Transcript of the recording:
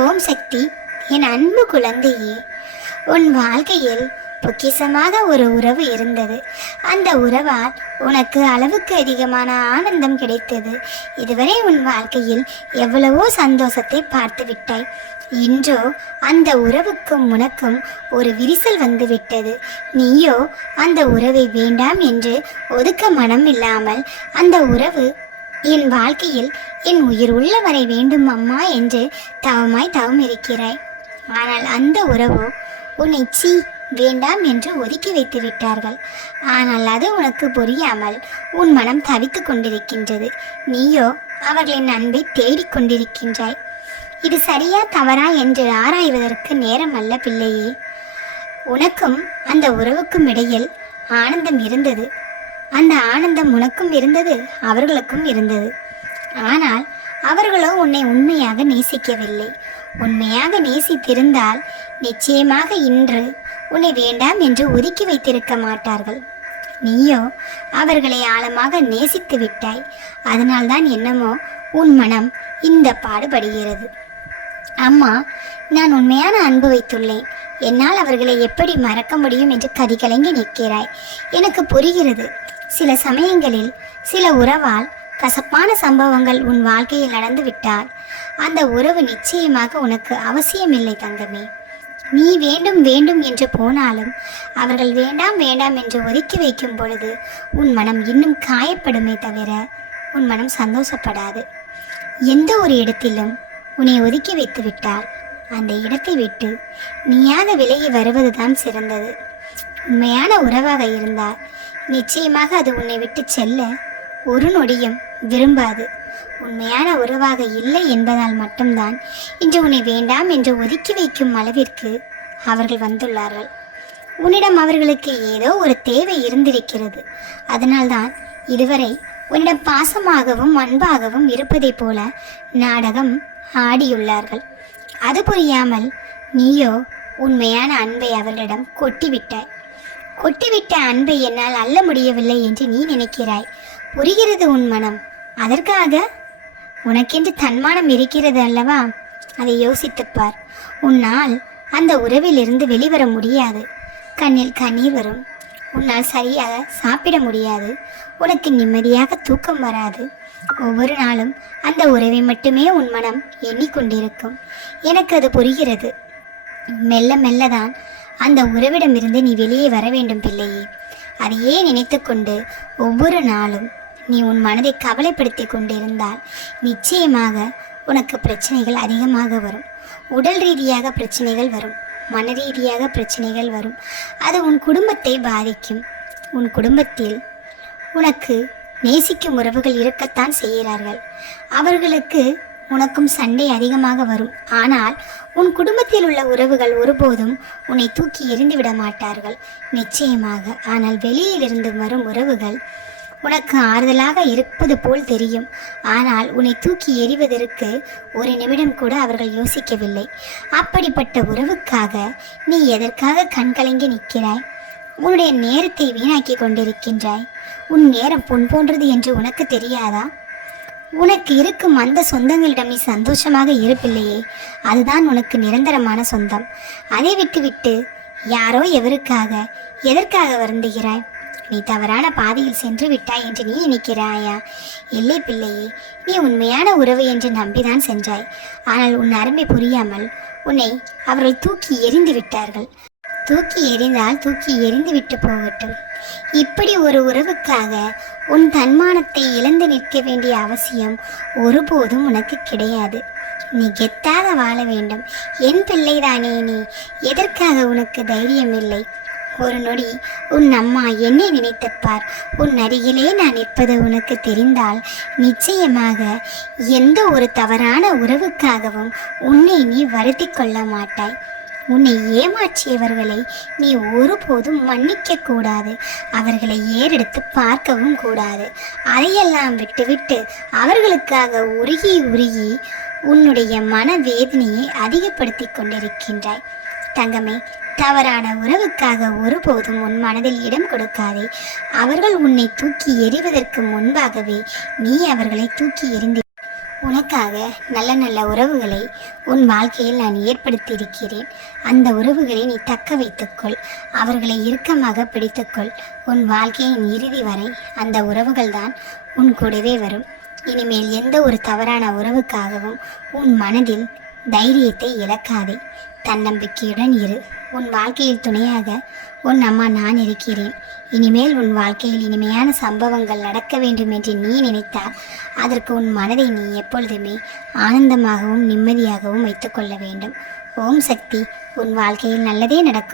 ஓம் சக்தி. என் அன்பு குழந்தையே, உன் வாழ்க்கையில் பொக்கிஷமாக ஒரு உறவு இருந்தது. அந்த உறவால் உனக்கு அளவுக்கு அதிகமான ஆனந்தம் கிடைத்தது. இதுவரை உன் வாழ்க்கையில் எவ்வளவோ சந்தோஷத்தை பார்த்து விட்டாய். இன்றோ அந்த உறவுக்கும் உனக்கும் ஒரு விரிசல் வந்து விட்டது. நீயோ அந்த உறவை வேண்டாம் என்று ஒதுக்க மனம் இல்லாமல் அந்த உறவு என் வாழ்க்கையில் என் உயிர் உள்ளவரை வேண்டும் அம்மா என்று தவமாய் தவம் இருக்கிறாய். ஆனால் அந்த உறவோ உன்னை வேண்டாம் என்று ஒதுக்கி வைத்து விட்டார்கள். ஆனால் அது உனக்கு புரியாமல் உன் மனம் தவித்து கொண்டிருக்கின்றது. நீயோ அவர்களின் அன்பை தேடிக்கொண்டிருக்கின்றாய். இது சரியா தவறா என்று ஆராய்வதற்கு நேரம் அல்ல பிள்ளையே. உனக்கும் அந்த உறவுக்கும் இடையில் ஆனந்தம் இருந்தது. அந்த ஆனந்தம் உனக்கும் இருந்தது, அவர்களுக்கும் இருந்தது. ஆனால் அவர்களோ உன்னை உண்மையாக நேசிக்கவில்லை. உண்மையாக நேசித்திருந்தால் நிச்சயமாக இன்று உன்னை வேண்டாம் என்று ஒதுக்கி வைத்திருக்க மாட்டார்கள். நீயோ அவர்களை ஆழமாக நேசித்து விட்டாய். அதனால்தான் என்னமோ உன் மனம் இந்த பாடுபடுகிறது. அம்மா, நான் உண்மையான அன்பு வைத்துள்ளேன். என்னால் அவர்களை எப்படி மறக்க முடியும் என்று கதிகலங்கி நிற்கிறாய். எனக்கு புரிகிறது. சில சமயங்களில் சில உறவால் கசப்பான சம்பவங்கள் உன் வாழ்க்கையில் நடந்து விட்டால் அந்த உறவு நிச்சயமாக உனக்கு அவசியமில்லை தங்கமே. நீ வேண்டும் வேண்டும் என்று போனாலும் அவர்கள் வேண்டாம் வேண்டாம் என்று ஒதுக்கி வைக்கும் பொழுது உன் மனம் இன்னும் காயப்படுமே தவிர உன் மனம் சந்தோஷப்படாது. எந்த ஒரு இடத்திலும் உன்னை ஒதுக்கி வைத்து விட்டால் அந்த இடத்தை விட்டு நீயாக விலகி வருவதுதான் சிறந்தது. உண்மையான உறவாக இருந்தால் நிச்சயமாக அது உன்னை விட்டு செல்ல ஒரு நொடியும் விரும்பாது. உண்மையான உறவாக இல்லை என்பதால் மட்டும்தான் இன்று உன்னை வேண்டாம் என்று ஒதுக்கி வைக்கும் அளவிற்கு அவர்கள் வந்துள்ளார்கள். உன்னிடம் அவர்களுக்கு ஏதோ ஒரு தேவை இருந்திருக்கிறது. அதனால்தான் இதுவரை உன்னிடம் பாசமாகவும் அன்பாகவும் இருப்பதை போல நாடகம் ஆடியுள்ளார்கள். அது புரியாமல் நீயோ உண்மையான அன்பை அவர்களிடம் கொட்டிவிட்ட அன்பை என்னால் அள்ள முடியவில்லை என்று நீ நினைக்கிறாய். புரிகிறது உன் மனம். அதற்காக உனக்கென்று தன்மானம் இருக்கிறது அல்லவா? அதை யோசித்துப்பார். உன்னால் அந்த உறவிலிருந்து வெளிவர முடியாது. கண்ணில் கண்ணீர் வரும். உன்னால் சரியாக சாப்பிட முடியாது. உனக்கு நிம்மதியாக தூக்கம் வராது. ஒவ்வொரு நாளும் அந்த உறவை மட்டுமே உன் மனம் எண்ணிக்கொண்டிருக்கும். எனக்கு அது புரிகிறது. மெல்ல மெல்லதான் அந்த உறவிடமிருந்து நீ வெளியே வர வேண்டும் பிள்ளையே. அதையே நினைத்து கொண்டு ஒவ்வொரு நாளும் நீ உன் மனதை கவலைப்படுத்தி கொண்டிருந்தால் நிச்சயமாக உனக்கு பிரச்சனைகள் அதிகமாக வரும். உடல் ரீதியாக பிரச்சனைகள் வரும், மன ரீதியாக பிரச்சனைகள் வரும். அது உன் குடும்பத்தை பாதிக்கும். உன் குடும்பத்தில் உனக்கு நேசிக்கும் உறவுகள் இருக்கத்தான் செய்கிறார்கள். அவர்களுக்கு உனக்கும் சண்டை அதிகமாக வரும். ஆனால் உன் குடும்பத்தில் உள்ள உறவுகள் ஒருபோதும் உன்னை தூக்கி எறிந்து விட மாட்டார்கள், நிச்சயமாக. ஆனால் வெளியிலிருந்து வரும் உறவுகள் உனக்கு ஆறுதலாக இருப்பது போல் தெரியும். ஆனால் உன்னை தூக்கி எறிவதற்கு ஒரு நிமிடம் கூட அவர்கள் யோசிக்கவில்லை. அப்படிப்பட்ட உறவுக்காக நீ எதற்காக கண்கலங்கி நிற்கிறாய்? உன்னுடைய நேரத்தை வீணாக்கி கொண்டிருக்கின்றாய். உன் நேரம் பொன் போன்றது என்று உனக்கு தெரியாதா? உனக்கு இருக்கும் அந்த சொந்தங்களிடம் நீ சந்தோஷமாக இருப்பில்லையே, அதுதான் உனக்கு நிரந்தரமான சொந்தம். அதை விட்டுவிட்டு யாரோ எதற்காக வருந்துகிறாய்? நீ தவறான பாதையில் சென்று விட்டாய் என்று நீ நினைக்கிறாயா? இல்லை பிள்ளையே, நீ உண்மையான உறவு என்று நம்பிதான் சென்றாய். ஆனால் உன் அருமை புரியாமல் உன்னை அவர்கள் தூக்கி எறிந்து விட்டார்கள். தூக்கி எறிந்தால் தூக்கி எறிந்து விட்டு போகட்டும். இப்படி ஒரு உறவுக்காக உன் தன்மானத்தை இழந்து நிற்க வேண்டிய அவசியம் ஒருபோதும் உனக்கு கிடையாது. நீ கெத்தாக வாழ வேண்டும். என் பிள்ளைதானே நீ. எதற்காக உனக்கு தைரியம் இல்லை? ஒரு நொடி உன் அம்மா என்னை நினைத்துப்பார். உன் அருகிலே நான் நிற்பது உனக்கு தெரிந்தால் நிச்சயமாக எந்த ஒரு தவறான உறவுக்காகவும் உன்னை நீ வருத்தி கொள்ள மாட்டாய். உன்னை ஏமாற்றியவர்களை நீ ஒருபோதும் மன்னிக்க கூடாது. அவர்களை ஏறெடுத்து பார்க்கவும் கூடாது. அதையெல்லாம் விட்டுவிட்டு அவர்களுக்காக உருகி உன்னுடைய மனவேதனையை அதிகப்படுத்தி கொண்டிருக்கின்றாய். தங்கமே, தவறான உறவுக்காக ஒருபோதும் உன் மனதில் இடம் கொடுக்காதே. அவர்கள் உன்னை தூக்கி எறிவதற்கு முன்பாகவே நீ அவர்களை தூக்கி எறிந்து உனக்காக நல்ல நல்ல உறவுகளை உன் வாழ்க்கையில் நான் ஏற்படுத்தியிருக்கிறேன். அந்த உறவுகளை நீ தக்க வைத்துக்கொள். அவர்களை இறுக்கமாக பிடித்துக்கொள். உன் வாழ்க்கையின் இறுதி வரை அந்த உறவுகள் தான் உன் கூடவே வரும். இனிமேல் எந்த ஒரு தவறான உறவுக்காகவும் உன் மனதில் தைரியத்தை இழக்காதே. தன்னம்பிக்கையுடன் இரு. உன் வாழ்க்கையில் துணையாக உன் அம்மா நான் இருக்கிறேன். இனிமேல் உன் வாழ்க்கையில் இனிமையான சம்பவங்கள் நடக்க வேண்டும் என்று நீ நினைத்தால் அதற்கு உன் மனதை நீ எப்பொழுதுமே ஆனந்தமாகவும் நிம்மதியாகவும் வைத்துக்கொள்ள வேண்டும். ஓம் சக்தி. உன் வாழ்க்கையில் நல்லதே நடக்கும்.